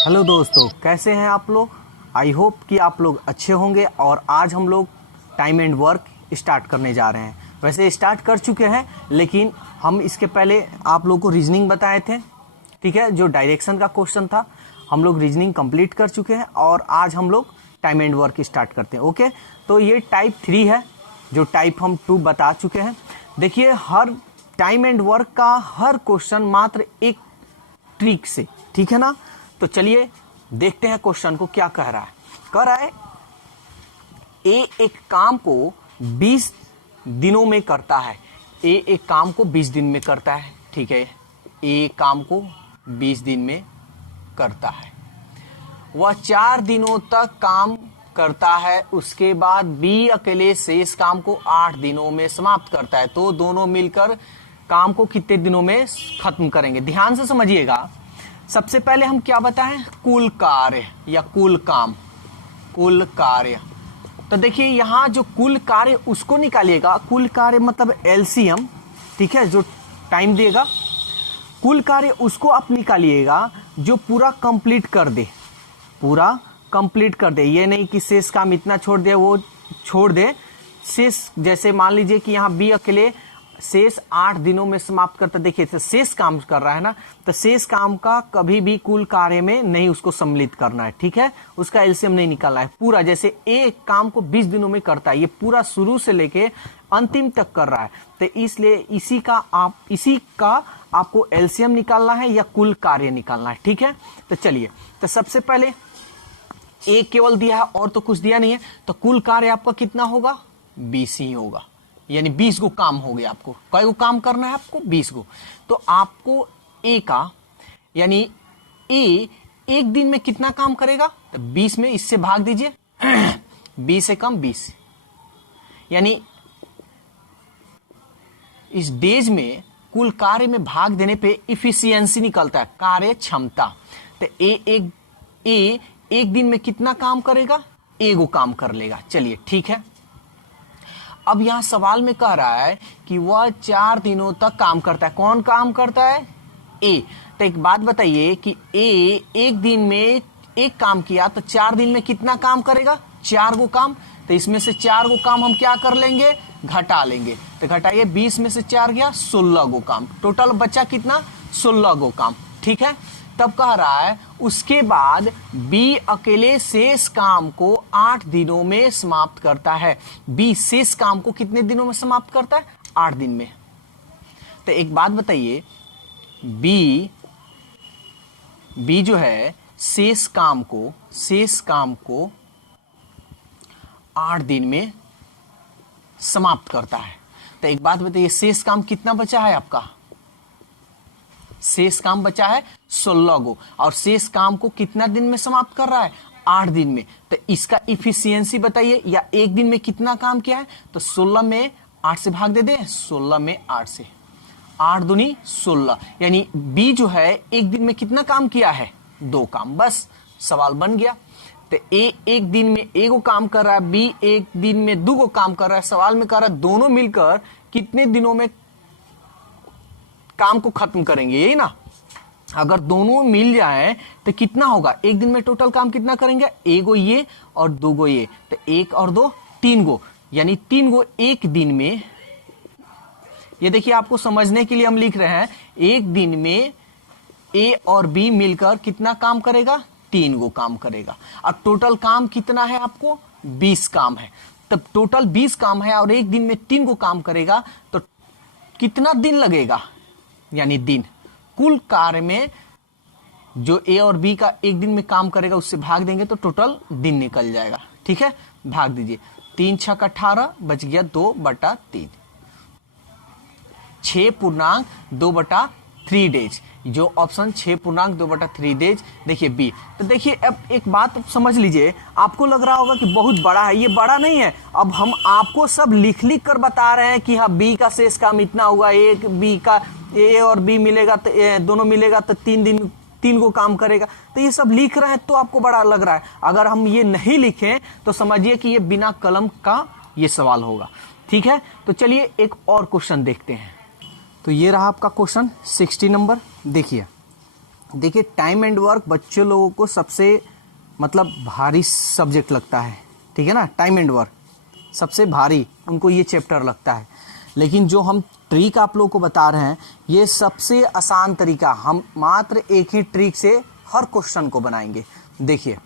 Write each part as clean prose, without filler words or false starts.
Hello दोस्तों, कैसे हैं आप लोग। आई होप कि आप लोग अच्छे होंगे। और आज हम लोग टाइम एंड वर्क स्टार्ट करने जा रहे हैं। वैसे स्टार्ट कर चुके हैं, लेकिन हम इसके पहले आप लोगों को रीजनिंग बताए थे। ठीक है, जो डायरेक्शन का क्वेश्चन था हम लोग रीजनिंग कंप्लीट कर चुके हैं और आज हम लोग टाइम एंड वर्क स्टार्ट करते हैं। ओके, तो ये टाइप 3 है, जो टाइप हम 2 बता चुके हैं। देखिए, हर टाइम एंड वर्क का हर क्वेश्चन मात्र एक ट्रिक से, ठीक है ना। तो चलिए देखते हैं क्वेश्चन को क्या कह रहा है। कह रहा है ए एक काम को 20 दिनों में करता है। ए एक काम को 20 दिन में करता है। ठीक है, ए काम को 20 दिन में करता है। वह 4 दिनों तक काम करता है, उसके बाद बी अकेले शेष काम को 8 दिनों में समाप्त करता है। तो दोनों मिलकर काम को कितने दिनों में खत्म करेंगे। ध्यान से समझिएगा। सबसे पहले हम क्या बताएं, कुल कार्य या कुल काम, कुल कार्य। तो देखिए यहां जो कुल कार्य उसको निकालिएगा। कुल कार्य मतलब एलसीएम, ठीक है, जो टाइम देगा। कुल कार्य उसको आप निकालिएगा जो पूरा कंप्लीट कर दे, पूरा कंप्लीट कर दे। ये नहीं कि शेष काम इतना छोड़ दे, वो छोड़ दे शेष। जैसे मान लीजिए कि यहाँ बी अकेले शेष 8 दिनों में समाप्त करता। देखिए तो शेष काम कर रहा है ना, तो शेष काम का कभी भी कुल कार्य में नहीं उसको सम्मिलित करना है। ठीक है, उसका एलसीएम नहीं निकालना है। पूरा जैसे एक काम को 20 दिनों में करता है, ये पूरा शुरू से लेके अंतिम तक कर रहा है, तो इसलिए इसी का आपको एलसीएम निकालना है या कुल कार्य निकालना है। ठीक है, तो चलिए, तो सबसे पहले ए केवल दिया है और तो कुछ दिया नहीं है, तो कुल कार्य आपका कितना होगा, 20 ही होगा। यानी 20 गो काम हो गया। आपको कई गो काम करना है, आपको 20 गो। तो आपको ए का यानी ए एक दिन में कितना काम करेगा, तो 20 में इससे भाग दीजिए 20 से कम 20, यानी इस डेज में कुल कार्य में भाग देने पे इफिशियंसी निकलता है, कार्य क्षमता। तो ए एक दिन में कितना काम करेगा, एगो काम कर लेगा। चलिए ठीक है। अब यहां सवाल में कह रहा है कि वह 4 दिनों तक काम करता है। कौन काम करता है, ए। तो एक बात बताइए कि ए एक दिन में एक काम किया तो 4 दिन में कितना काम करेगा, 4 गो काम। तो इसमें से 4 गो काम हम क्या कर लेंगे, घटा लेंगे। तो घटाइए, 20 में से 4 गया, 16 गो काम। टोटल बचा कितना, 16 गो काम। ठीक है, तब कह रहा है उसके बाद बी अकेले शेष काम को 8 दिनों में समाप्त करता है। बी शेष काम को कितने दिनों में समाप्त करता है, 8 दिन में। तो एक बात बताइए, बी जो है शेष काम को 8 दिन में समाप्त करता है। तो एक बात बताइए, शेष काम कितना बचा है आपका, शेष काम बचा है 16 गो, और शेष काम को कितना दिन में समाप्त कर रहा है, 8 दिन में। तो इसका इफिशियंसी बताइए, या एक दिन में कितना काम किया है। तो 16 में 8 से भाग दे दे, 16 में 8 से, 8 दूनी 16, यानी बी जो है एक दिन में कितना काम किया है, 2 काम। बस सवाल बन गया। तो ए एक दिन में एगो काम कर रहा है, बी एक दिन में 2 गो काम कर रहा है। सवाल में कह रहा है दोनों मिलकर कितने दिनों में काम को खत्म करेंगे, यही ना। अगर दोनों मिल जाए तो कितना होगा, एक दिन में टोटल काम कितना करेंगे, एगो ये और 2 गो ये। तो 1 और 2 3 गो, यानी 3 गो एक दिन में। ये देखिए, आपको समझने के लिए हम लिख रहे हैं, एक दिन में ए और बी मिलकर कितना काम करेगा, 3 गो काम करेगा। अब टोटल काम कितना है आपको, 20 काम है। तब टोटल 20 काम है और एक दिन में 3 गो काम करेगा, तो कितना दिन लगेगा, यानी दिन। कुल कार्य में जो ए और बी का एक दिन में काम करेगा उससे भाग देंगे तो टोटल दिन निकल जाएगा। ठीक है, भाग दीजिए, 3 छक 18, बच गया 2/3, 6.2/3 डेज। जो ऑप्शन 6.2/3 डेज, देखिए बी। तो देखिए अब एक बात समझ लीजिए, आपको लग रहा होगा कि बहुत बड़ा है, ये बड़ा नहीं है। अब हम आपको सब लिख कर बता रहे हैं कि हाँ बी का शेष काम इतना हुआ, एक बी का ए और बी मिलेगा तो दोनों मिलेगा तो 3 गो काम करेगा। तो ये सब लिख रहे हैं तो आपको बड़ा लग रहा है। अगर हम ये नहीं लिखें तो समझिए कि ये बिना कलम का ये सवाल होगा। ठीक है, तो चलिए एक और क्वेश्चन देखते हैं। तो ये रहा आपका क्वेश्चन 60 नंबर। देखिए देखिए टाइम एंड वर्क बच्चों लोगों को सबसे मतलब भारी सब्जेक्ट लगता है, ठीक है ना। टाइम एंड वर्क सबसे भारी उनको ये चैप्टर लगता है, लेकिन जो हम ट्रिक आप लोगों को बता रहे हैं ये सबसे आसान तरीका, हम मात्र एक ही ट्रिक से हर क्वेश्चन को बनाएंगे। देखिए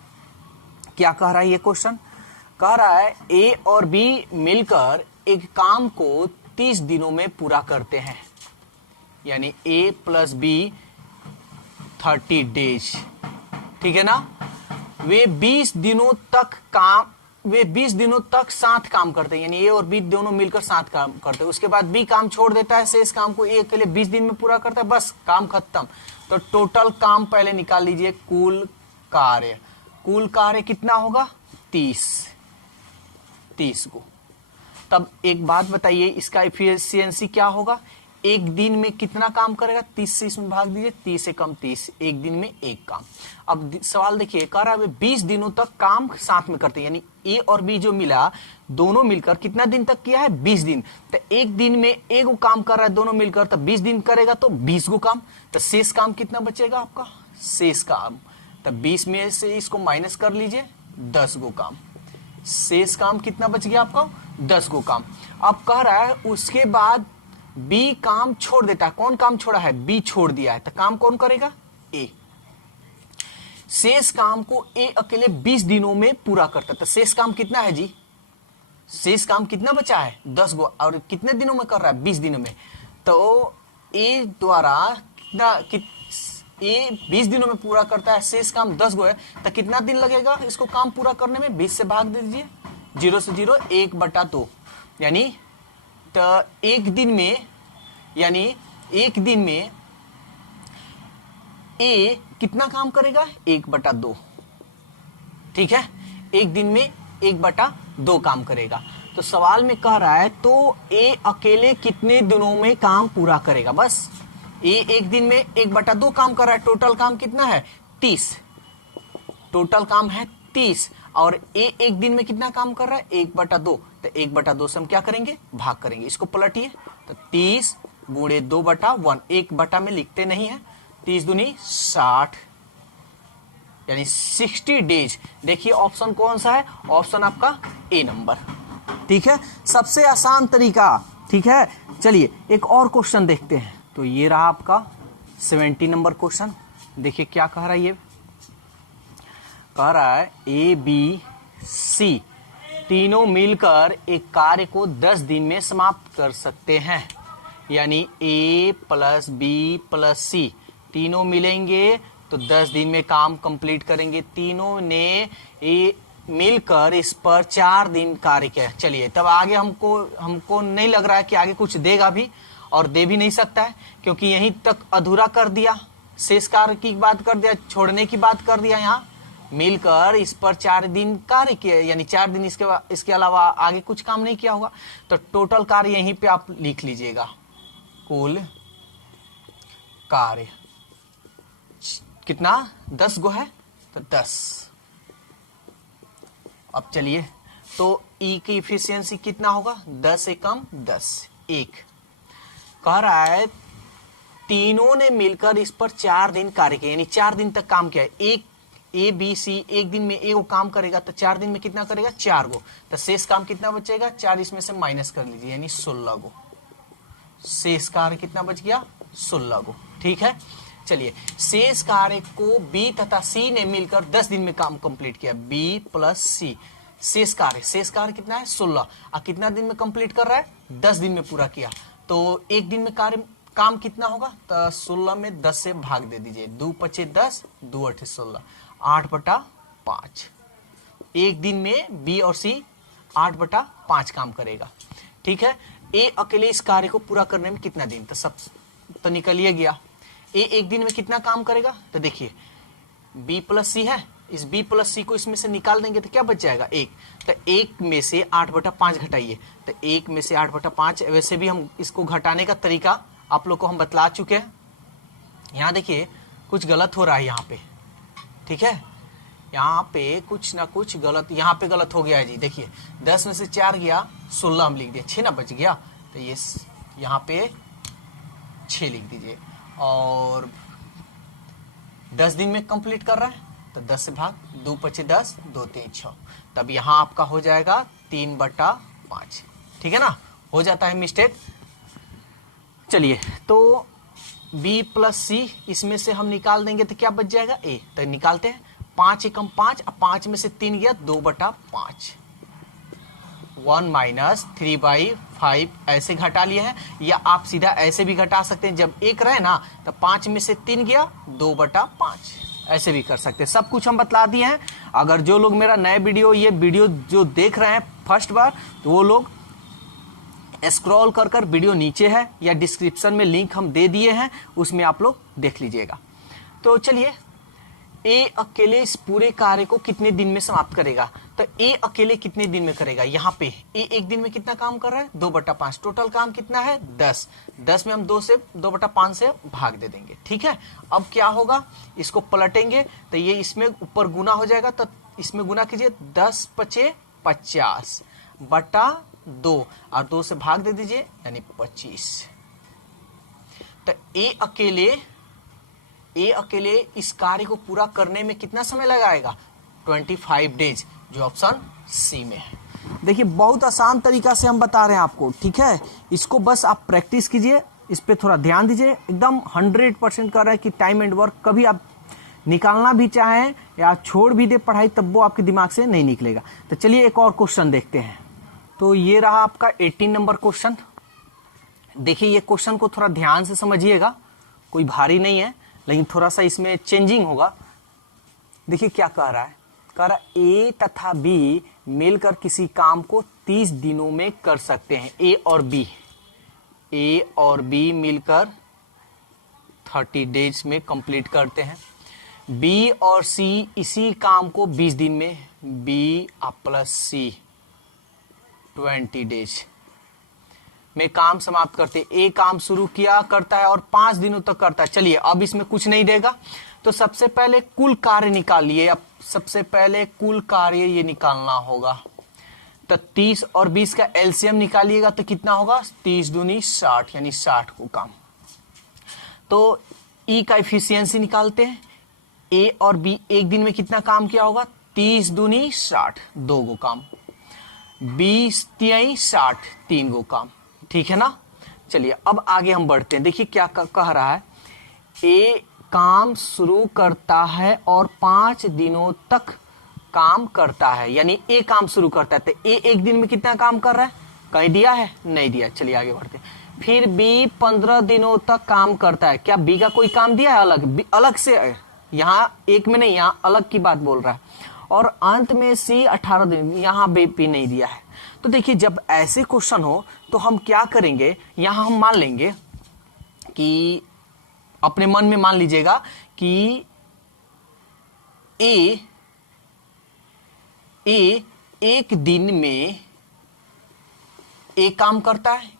क्या कह रहा है ये क्वेश्चन, कह रहा है ए और बी मिलकर एक काम को 30 दिनों में पूरा करते हैं, यानी ए प्लस बी 30 डेज, ठीक है ना। वे 20 दिनों तक साथ काम करते हैं, यानी ए और बी दोनों मिलकर साथ काम करते हैं। उसके बाद बी काम छोड़ देता है, शेष काम को ए के लिए 20 दिन में पूरा करता है, बस काम खत्म। तो टोटल काम पहले निकाल लीजिए, कुल कार्य कितना होगा 30 को। तब एक बात बताइए इसका एफिशिएंसी क्या होगा, एक दिन में कितना काम करेगा, 30 से इसमें भाग दीजिए, 30 से कम 30, एक दिन में एक काम। अब सवाल देखिए कह रहा है 20 दिनों तक काम साथ में करते हैं, यानी ए और बी जो मिला दोनों मिलकर कितना दिन तक किया है 20 दिन। तो एक दिन में एक वो काम कर रहा है दोनों मिलकर, तो 20 दिन करेगा तो 20 गो काम, तो शेष काम कितना बचेगा आपका, शेष काम तो 20 में से इसको माइनस कर लीजिए 10 गो काम, शेष काम कितना बच गया आपका 10 गो काम। अब कह रहा है उसके बाद बी काम छोड़ देता है, कौन काम छोड़ा है, बी छोड़ दिया है, तो काम कौन करेगा, ए। शेष काम को ए अकेले 20 दिनों में पूरा करता है, तो शेष काम कितना है जी, शेष काम कितना बचा है 10 गो, और कितने दिनों में कर रहा है 20 दिनों में। तो ए द्वारा ए 20 दिनों में पूरा करता है, शेष काम 10 गो है, तो कितना दिन लगेगा इसको काम पूरा करने में, 20 से भाग दे दीजिए, 0 से 0 1/2, यानी तो एक दिन में ए कितना काम करेगा 1/2, ठीक है, एक दिन में 1/2 काम करेगा। तो सवाल में कह रहा है तो ए अकेले कितने दिनों में काम पूरा करेगा, बस ए एक दिन में 1/2 काम कर रहा है, टोटल काम कितना है 30, टोटल काम है 30, और ए एक दिन में कितना काम कर रहा है 1/2, तो 1/2 से हम क्या करेंगे भाग करेंगे, इसको पलटिए, तो 30 गुणे 2/1, 1 में लिखते नहीं है, 30 दूनी 60, यानी 60 डेज। देखिए ऑप्शन कौन सा है, ऑप्शन आपका ए नंबर, ठीक है, सबसे आसान तरीका, ठीक है। चलिए एक और क्वेश्चन देखते हैं, तो ये रहा आपका 70 नंबर क्वेश्चन। देखिए क्या कह रहा है, ये कह रहा है ए बी सी तीनों मिलकर एक कार्य को 10 दिन में समाप्त कर सकते हैं, यानी ए प्लस बी प्लस सी तीनों मिलेंगे तो 10 दिन में काम कंप्लीट करेंगे। तीनों ने मिलकर इस पर 4 दिन कार्य किया। चलिए तब आगे हमको नहीं लग रहा है कि आगे कुछ देगा भी, और दे भी नहीं सकता है, क्योंकि यहीं तक अधूरा कर दिया, शेष कार्य की बात कर दिया, छोड़ने की बात कर दिया। यहाँ मिलकर इस पर 4 दिन कार्य किया, यानी 4 दिन इसके अलावा आगे कुछ काम नहीं किया होगा। तो टोटल कार्य यहीं पे आप लिख लीजिएगा, कुल कार्य कितना 10 गो है, तो 10। अब चलिए तो ई की इफिशियंसी कितना होगा, 10 से कम 10, 1। कह रहा है तीनों ने मिलकर इस पर 4 दिन कार्य किया, यानी 4 दिन तक काम किया। एक ए बी सी एक दिन में एक काम करेगा, तो 4 दिन में कितना करेगा 4 गो, तो शेष काम कितना बचेगा 4 इसमें से माइनस कर लीजिए, यानी 16 गो, शेष कार्य कितना बच गया 16 गो, ठीक है। चलिए शेष कार्य को बी तथा सी ने मिलकर 10 दिन में काम कंप्लीट किया, बी प्लस सी, शेष कार्य कितना है 16, और कितना दिन में कंप्लीट कर रहा है 10 दिन में पूरा किया। तो एक दिन में काम कितना होगा, तो 16 में 10 से भाग दे दीजिए, 2 पचे 10, 2 8 16, 8/5। एक दिन में बी और सी 8/5 काम करेगा, ठीक है। ए अकेले इस कार्य को पूरा करने में कितना दिन, तो निकलिए गया। ए एक दिन में कितना काम करेगा, तो देखिए बी प्लस सी है, इस बी प्लस सी को इसमें से निकाल देंगे तो क्या बच जाएगा 1, तो 1 में से 8/5 घटाइए, तो 1 में से 8/5। वैसे भी हम इसको घटाने का तरीका आप लोग को हम बतला चुके हैं। यहाँ देखिए कुछ गलत हो रहा है यहाँ पे, ठीक है, यहाँ पे कुछ ना कुछ गलत, यहाँ पे गलत हो गया है जी। देखिए 10 में से 4 गया, 16 हम लिख दिया, 6 ना बच गया, तो ये यहाँ पे 6 लिख दीजिए, और 10 दिन में कंप्लीट कर रहा है, तो 10 से भाग, 2 × 5 = 10, 2 × 3 = 6, तब यहाँ आपका हो जाएगा 3/5। ठीक है ना, हो जाता है मिस्टेक। चलिए, तो b + c इसमें से हम निकाल देंगे तो क्या बच जाएगा, a, तो निकालते हैं। 5 × 5, अब 5 में से 3 गया, 2/5, 1 - 3/5 ऐसे घटा लिया है, या आप सीधा ऐसे भी घटा सकते हैं। जब 1 रहे ना तो 5 में से 3 गया, 2/5, ऐसे भी कर सकते हैं। सब कुछ हम बतला दिए हैं। अगर जो लोग मेरा नए ये वीडियो जो देख रहे हैं फर्स्ट बार, तो वो लोग स्क्रॉल कर वीडियो नीचे है या डिस्क्रिप्शन में लिंक हम दे दिए हैं, उसमें आप लोग देख लीजिएगा। तो चलिए, ए अकेले इस पूरे कार्य को कितने दिन में समाप्त करेगा, तो ए अकेले कितने दिन में करेगा। यहाँ पे ए एक दिन में कितना काम कर रहा है, 2/5, टोटल काम कितना है 10, 10 में हम 2/5 से भाग दे देंगे। ठीक है, अब क्या होगा, इसको पलटेंगे तो ये इसमें ऊपर गुना हो जाएगा, तो इसमें गुना कीजिए, 10 × 5 = 50 बटा 2 और 2 से भाग दे दीजिए, यानी 25। तो ए अकेले इस कार्य को पूरा करने में कितना समय लगाएगा, 25 डेज, जो ऑप्शन सी में है। देखिए, बहुत आसान तरीका से हम बता रहे हैं आपको। ठीक है, इसको बस आप प्रैक्टिस कीजिए, इस पे थोड़ा ध्यान दीजिए। एकदम 100% कर रहा है कि टाइम एंड वर्क कभी आप निकालना भी चाहें या छोड़ भी दे पढ़ाई, तब वो आपके दिमाग से नहीं निकलेगा। तो चलिए एक और क्वेश्चन देखते हैं। तो ये रहा आपका 18 नंबर क्वेश्चन। देखिए, ये क्वेश्चन को थोड़ा ध्यान से समझिएगा, कोई भारी नहीं है, लेकिन थोड़ा सा इसमें चेंजिंग होगा। देखिए क्या कह रहा है, ए तथा बी मिलकर किसी काम को 30 दिनों में कर सकते हैं। ए और बी मिलकर 30 डेज में कंप्लीट करते हैं। बी और सी इसी काम को 20 दिन में, बी + सी 20 डेज में काम समाप्त करते। ए काम शुरू किया करता है और 5 दिनों तक करता है। चलिए, अब इसमें कुछ नहीं देगा, तो सबसे पहले कुल कार्य निकालिए। अब सबसे पहले कुल कार्य ये निकालना होगा, तो 30 और 20 का एलसीएम निकालिएगा तो कितना होगा, 30 दूनी 60, यानी 60 को काम। तो ई का एफिशिएंसी निकालते हैं। ए और बी एक दिन में कितना काम किया होगा, 30 दूनी 60, 2 गो काम, 20 × 60, 3 गो काम। ठीक है ना। चलिए, अब आगे हम बढ़ते हैं। देखिए क्या कह रहा है, ए काम शुरू करता है और 5 दिनों तक काम करता है, यानी ए काम शुरू करता है, तो ए एक दिन में कितना काम कर रहा है, कहीं दिया है, नहीं दिया। चलिए आगे बढ़ते हैं। फिर बी 15 दिनों तक काम करता है। क्या बी का कोई काम दिया है अलग से, यहाँ एक में नहीं, यहाँ अलग की बात बोल रहा है। और अंत में सी 18 दिन, यहाँ बी नहीं दिया है। तो देखिए, जब ऐसे क्वेश्चन हो तो हम क्या करेंगे, यहाँ हम मान लेंगे कि अपने मन में मान लीजिएगा कि ए एक दिन में ए काम करता है,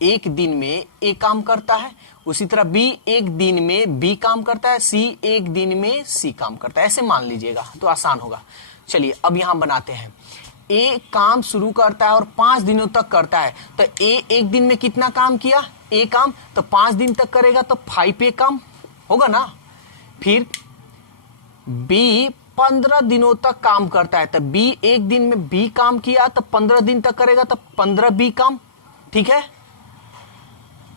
एक दिन में ए काम करता है। उसी तरह बी एक दिन में बी काम करता है, सी एक दिन में सी काम करता है, ऐसे मान लीजिएगा तो आसान होगा। चलिए अब यहां बनाते हैं। ए काम शुरू करता है और 5 दिनों तक करता है, तो ए एक दिन में कितना काम किया, ए काम, तो 5 दिन तक करेगा तो 5 काम होगा ना। फिर बी 15 दिनों तक काम करता है, तो बी एक दिन में बी काम किया तो 15 दिन तक करेगा तो 15 बी काम, ठीक है।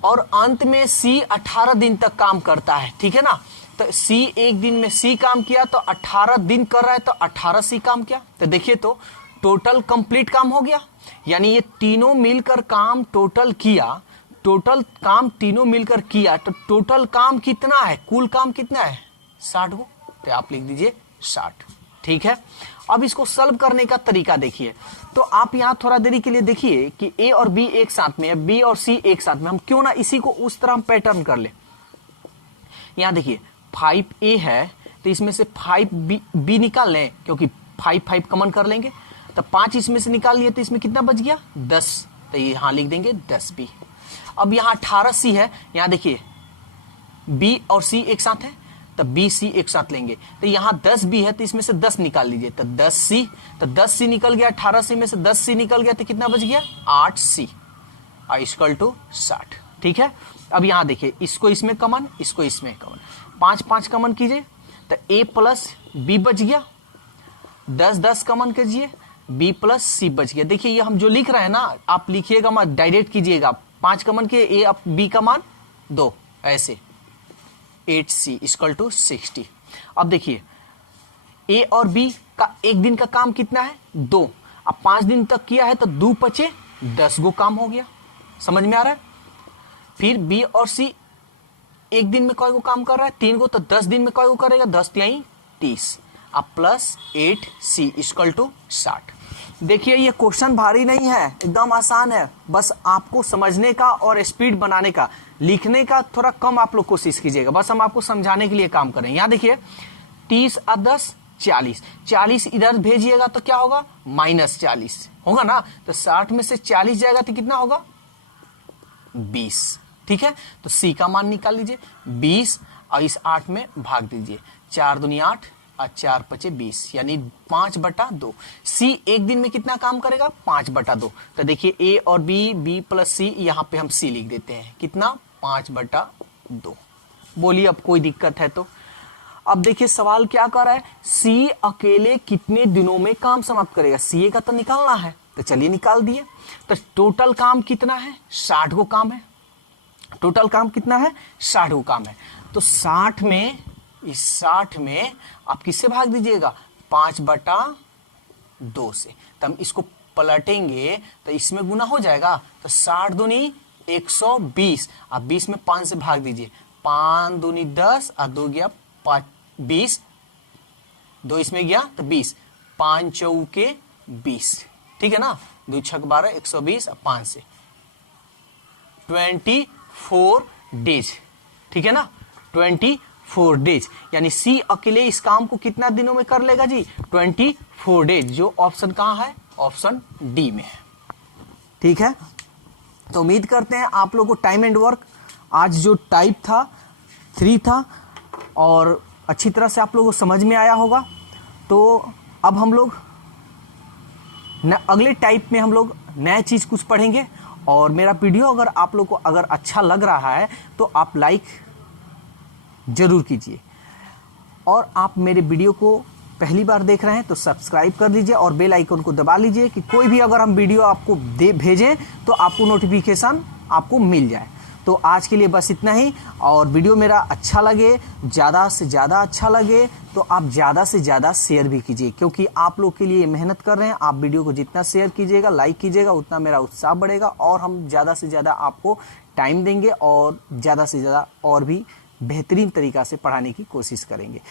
और अंत में सी 18 दिन तक काम करता है, ठीक है ना। तो सी एक दिन में सी काम किया तो 18 दिन कर रहा है तो 18 सी काम किया। तो देखिए तो टोटल कंप्लीट काम हो गया, यानी ये तीनों मिलकर काम टोटल किया, टोटल काम तीनों मिलकर किया, तो टोटल काम कितना है, कुल काम कितना है 60 को, तो आप लिख दीजिए 60, ठीक है। अब इसको सॉल्व करने का तरीका देखिए, तो आप यहां थोड़ा देरी के लिए देखिए कि ए और बी एक साथ में है, बी और सी एक साथ में, हम क्यों ना इसी को उस तरह हम पैटर्न कर ले। यहां देखिए 5A है तो इसमें से 5B निकाल लें, क्योंकि 5 कॉमन कर लेंगे, तो 5 इसमें से निकाल लिए तो इसमें कितना बच गया 10, तो यहां लिख देंगे 10B। अब यहां 18C है, यहां देखिए B और C एक साथ है तो B C एक साथ लेंगे, तो यहां 10B है तो इसमें से 10 निकाल लीजिए तो 10C, तो 10C निकल गया, 18C में से 10C निकल गया तो कितना बच गया 8C = 60, ठीक है। अब यहां देखिए इसको इसमें कॉमन, इसको इसमें कॉमन, 5 5 कॉमन कीजिए तो a प्लस b बच गया, 10 10 कॉमन कीजिए b प्लस c बच गया। देखिए ये हम जो लिख रहे हैं ना, आप लिखिएगा मत, डायरेक्ट कीजिएगा। 5 कॉमन के a b का मान 2, ऐसे 8c इक्वल टू 60। अब देखिए a और b का एक दिन का काम कितना है, 2। अब 5 दिन तक किया है तो 2 पचे 10 गो काम हो गया, समझ में आ रहा है। फिर b और c एक दिन में कई गो काम कर रहा है, 3 गो, तो 10 दिन में कई गो करेगा, 10 तिहाई 30। अब प्लस 8c इक्वल टू 60। देखिए ये क्वेश्चन भारी नहीं है, एकदम आसान है, बस आपको समझने का और स्पीड बनाने का, लिखने का थोड़ा कम आप लोग कोशिश कीजिएगा, बस हम आपको समझाने के लिए काम करें। यहाँ देखिए 30 और 10 40, 40 इधर भेजिएगा तो क्या होगा, -40 होगा ना, तो 60 में से 40 जाएगा तो कितना होगा, 20। ठीक है, तो c का मान निकाल लीजिए 20 और इस 8 में भाग दीजिए, 4 दूनी 8 और 4 पचे 20, यानी 5/2। c एक दिन में कितना काम करेगा, 5/2। तो देखिए a और b प्लस c, यहाँ पे हम c लिख देते हैं, कितना 5/2। बोलिए अब कोई दिक्कत है तो। अब देखिए सवाल क्या कर रहा है, c अकेले कितने दिनों में काम समाप्त करेगा, ca का तो निकालना है, तो चलिए निकाल दिए। तो टोटल काम कितना है, 60 गो काम है। टोटल काम कितना है, 60 गो काम है। तो 60 में, इस 60 में आप किससे भाग दीजिएगा, 5/2 से। तो हम इसको पलटेंगे तो इसमें गुना हो जाएगा, तो 60 दूनी 120, अब 20 में 5 से भाग दीजिए, 5 दूनी 10 और 2 गया 20, 2 इसमें गया तो 20, 5 चौके 20, ठीक है ना, 2 छक 12, 120 और 5 से 24 डेज, ठीक है ना, 24 डेज। यानी सी अकेले इस काम को कितना दिनों में कर लेगा जी, 24 डेज, जो ऑप्शन कहां है, ऑप्शन डी में है। ठीक है, तो उम्मीद करते हैं आप लोगों को टाइम एंड वर्क आज जो टाइप था 3 था और अच्छी तरह से आप लोगों को समझ में आया होगा। तो अब हम लोग अगले टाइप में हम लोग नया चीज कुछ पढ़ेंगे। और मेरा वीडियो अगर आप लोग को अगर अच्छा लग रहा है तो आप लाइक जरूर कीजिए, और आप मेरे वीडियो को पहली बार देख रहे हैं तो सब्सक्राइब कर लीजिए और बेल आइकन को दबा लीजिए कि कोई भी अगर हम वीडियो आपको भेजें तो आपको नोटिफिकेशन आपको मिल जाए। तो आज के लिए बस इतना ही, और वीडियो मेरा अच्छा लगे, ज़्यादा से ज़्यादा अच्छा लगे तो आप ज़्यादा से ज़्यादा शेयर भी कीजिए, क्योंकि आप लोग के लिए मेहनत कर रहे हैं। आप वीडियो को जितना शेयर कीजिएगा, लाइक कीजिएगा, उतना मेरा उत्साह बढ़ेगा और हम ज़्यादा से ज़्यादा आपको टाइम देंगे और ज़्यादा से ज़्यादा और भी बेहतरीन तरीक़ा से पढ़ाने की कोशिश करेंगे।